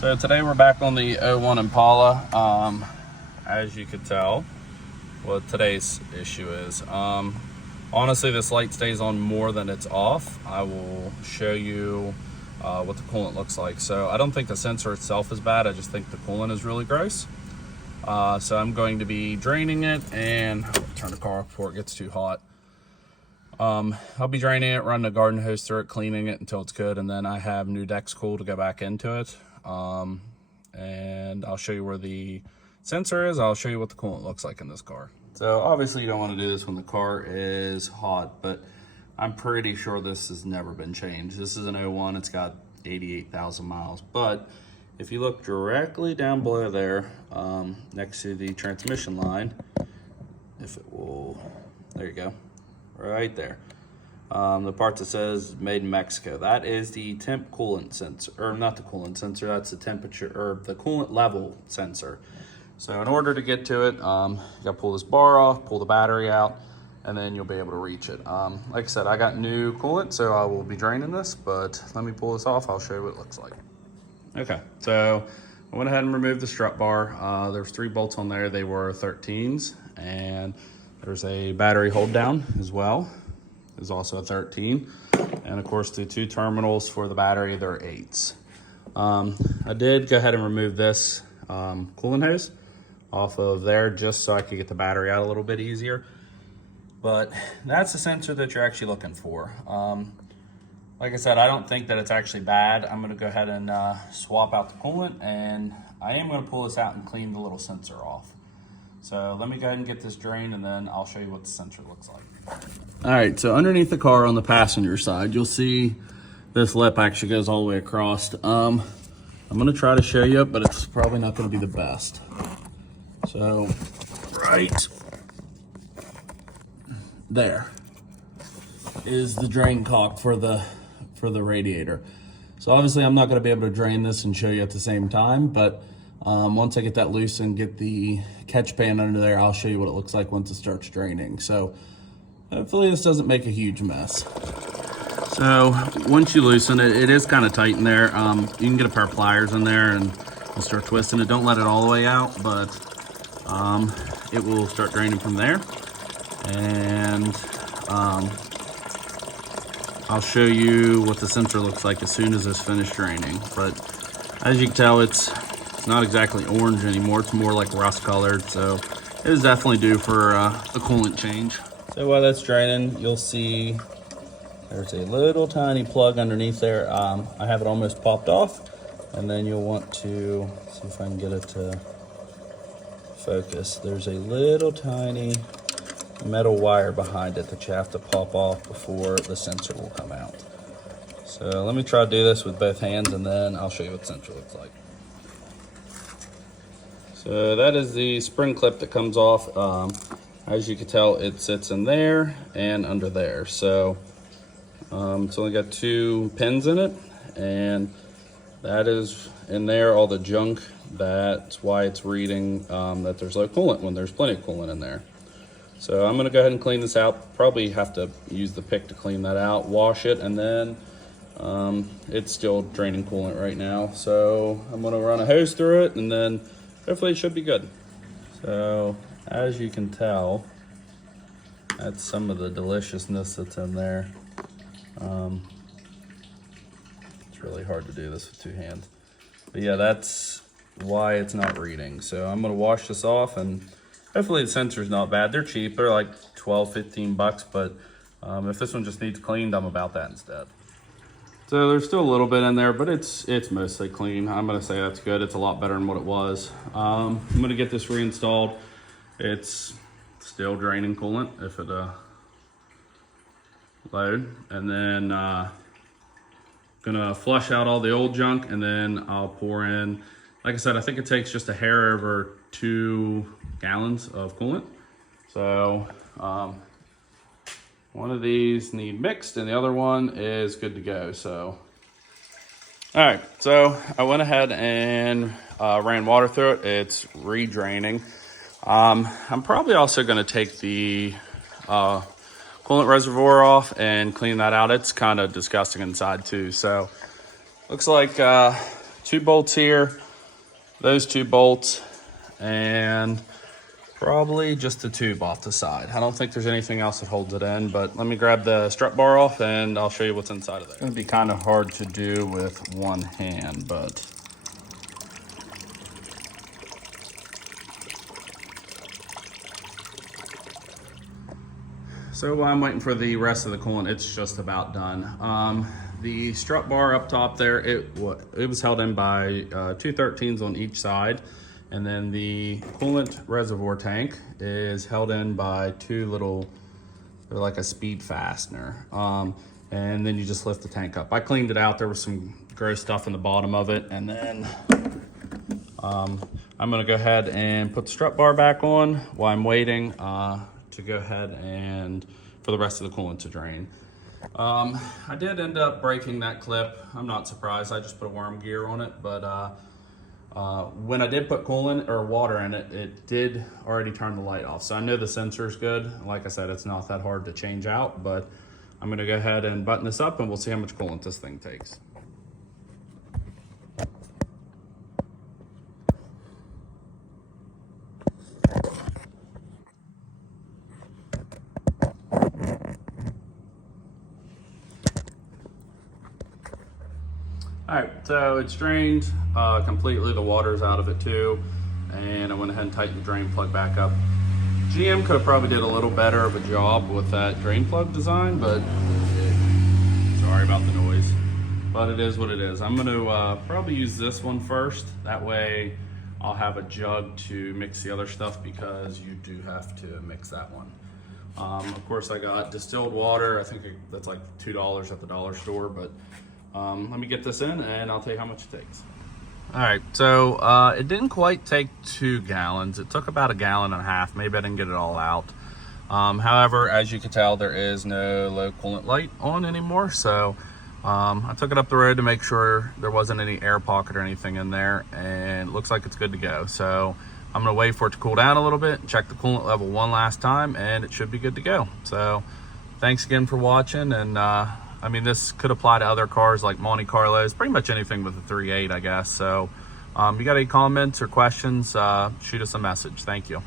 So today we're back on the '01 Impala. As you could tell, what today's issue is. Honestly, this light stays on more than it's off. I will show you what the coolant looks like. So I don't think the sensor itself is bad. I just think the coolant is really gross. So I'm going to be draining it, and turn the car off before it gets too hot. I'll be draining it, running a garden hose through it, cleaning it until it's good, and then I have new Dex Cool to go back into it. And I'll show you where the sensor is. I'll show you what the coolant looks like in this car. So obviously you don't want to do this when the car is hot, but I'm pretty sure this has never been changed. This is an '01, it's got 88,000 miles. But if you look directly down below there, next to the transmission line, if it will, there you go, right there. The part that says made in Mexico, that is the temp coolant sensor, or not the coolant sensor, that's the temperature, or the coolant level sensor. So in order to get to it, you gotta pull this bar off, pull the battery out, and then you'll be able to reach it. Like I said, I got new coolant, so I will be draining this, but let me pull this off, I'll show you what it looks like. Okay, so I went ahead and removed the strut bar. There's 3 bolts on there, they were 13s, and there's a battery hold down as well. Is also a 13, and of course the 2 terminals for the battery, they're 8s. I did go ahead and remove this coolant hose off of there just so I could get the battery out a little bit easier, but that's the sensor that you're actually looking for. Like I said, I don't think that it's actually bad. I'm going to go ahead and swap out the coolant, and I am going to pull this out and clean the little sensor off. So let me go ahead and get this drained, and then I'll show you what the sensor looks like. All right, so underneath the car on the passenger side, you'll see this lip actually goes all the way across. I'm gonna try to show you, but it's probably not gonna be the best. So right there is the drain cock for the radiator. So obviously I'm not gonna be able to drain this and show you at the same time, but once I get that loose and get the catch pan under there, I'll show you what it looks like once it starts draining. So hopefully this doesn't make a huge mess. So once you loosen it, it is kind of tight in there. You can get a pair of pliers in there and start twisting it. Don't let it all the way out, but it will start draining from there. And I'll show you what the sensor looks like as soon as it's finished draining. But as you can tell, it's not exactly orange anymore. It's more like rust colored, so it is definitely due for a coolant change. So while that's draining, you'll see there's a little tiny plug underneath there. I have it almost popped off, and then you'll want to see if I can get it to focus. There's a little tiny metal wire behind it that you have to pop off before the sensor will come out. So let me try to do this with both hands, and then I'll show you what the sensor looks like. So that is the spring clip that comes off. As you can tell, it sits in there and under there. So it's only got 2 pins in it, and that is in there, all the junk. That's why it's reading that there's low coolant when there's plenty of coolant in there. So I'm gonna go ahead and clean this out. Probably have to use the pick to clean that out, wash it, and then it's still draining coolant right now. So I'm gonna run a hose through it, and then hopefully it should be good. So as you can tell, that's some of the deliciousness that's in there. It's really hard to do this with 2 hands. But yeah, that's why it's not reading. So I'm gonna wash this off, and hopefully the sensor's not bad. They're cheap, they're like 12, 15 bucks, but if this one just needs cleaned, I'm about that instead. So there's still a little bit in there, but it's mostly clean. I'm gonna say that's good. It's a lot better than what it was. I'm gonna get this reinstalled. It's still draining coolant if it load, and then gonna flush out all the old junk, and then I'll pour in, like I said, I think it takes just a hair over 2 gallons of coolant. So one of these need mixed, and the other one is good to go. So all right, so I went ahead and ran water through it. It's re-draining. I'm probably also going to take the coolant reservoir off and clean that out. It's kind of disgusting inside too. So looks like 2 bolts here, those 2 bolts, and probably just a tube off the side. I don't think there's anything else that holds it in, but let me grab the strut bar off and I'll show you what's inside of there. It's gonna be kind of hard to do with one hand, but so while I'm waiting for the rest of the coolant, it's just about done. The strut bar up top there, it was held in by 2 13s on each side. And then the coolant reservoir tank is held in by 2 little, they're like a speed fastener. And then you just lift the tank up. I cleaned it out. There was some gross stuff in the bottom of it. And then I'm gonna go ahead and put the strut bar back on while I'm waiting to go ahead and for the rest of the coolant to drain. I did end up breaking that clip. I'm not surprised. I just put a worm gear on it, but when I did put coolant or water in it, it did already turn the light off. So I know the sensor is good. Like I said, it's not that hard to change out, but I'm gonna go ahead and button this up and we'll see how much coolant this thing takes. All right, so it's drained completely. The water's out of it too. And I went ahead and tightened the drain plug back up. GM could have probably did a little better of a job with that drain plug design, but sorry about the noise. But it is what it is. I'm gonna probably use this one first. That way I'll have a jug to mix the other stuff because you do have to mix that one. Of course I got distilled water. I think that's like $2 at the dollar store, but let me get this in and I'll tell you how much it takes. All right, so it didn't quite take 2 gallons. It took about 1.5 gallons. Maybe I didn't get it all out. However, as you can tell, there is no low coolant light on anymore. So I took it up the road to make sure there wasn't any air pocket or anything in there, and it looks like it's good to go. So I'm gonna wait for it to cool down a little bit, check the coolant level one last time, and it should be good to go. So thanks again for watching, and I mean, this could apply to other cars like Monte Carlos, pretty much anything with a 3.8, I guess. So you got any comments or questions, shoot us a message. Thank you.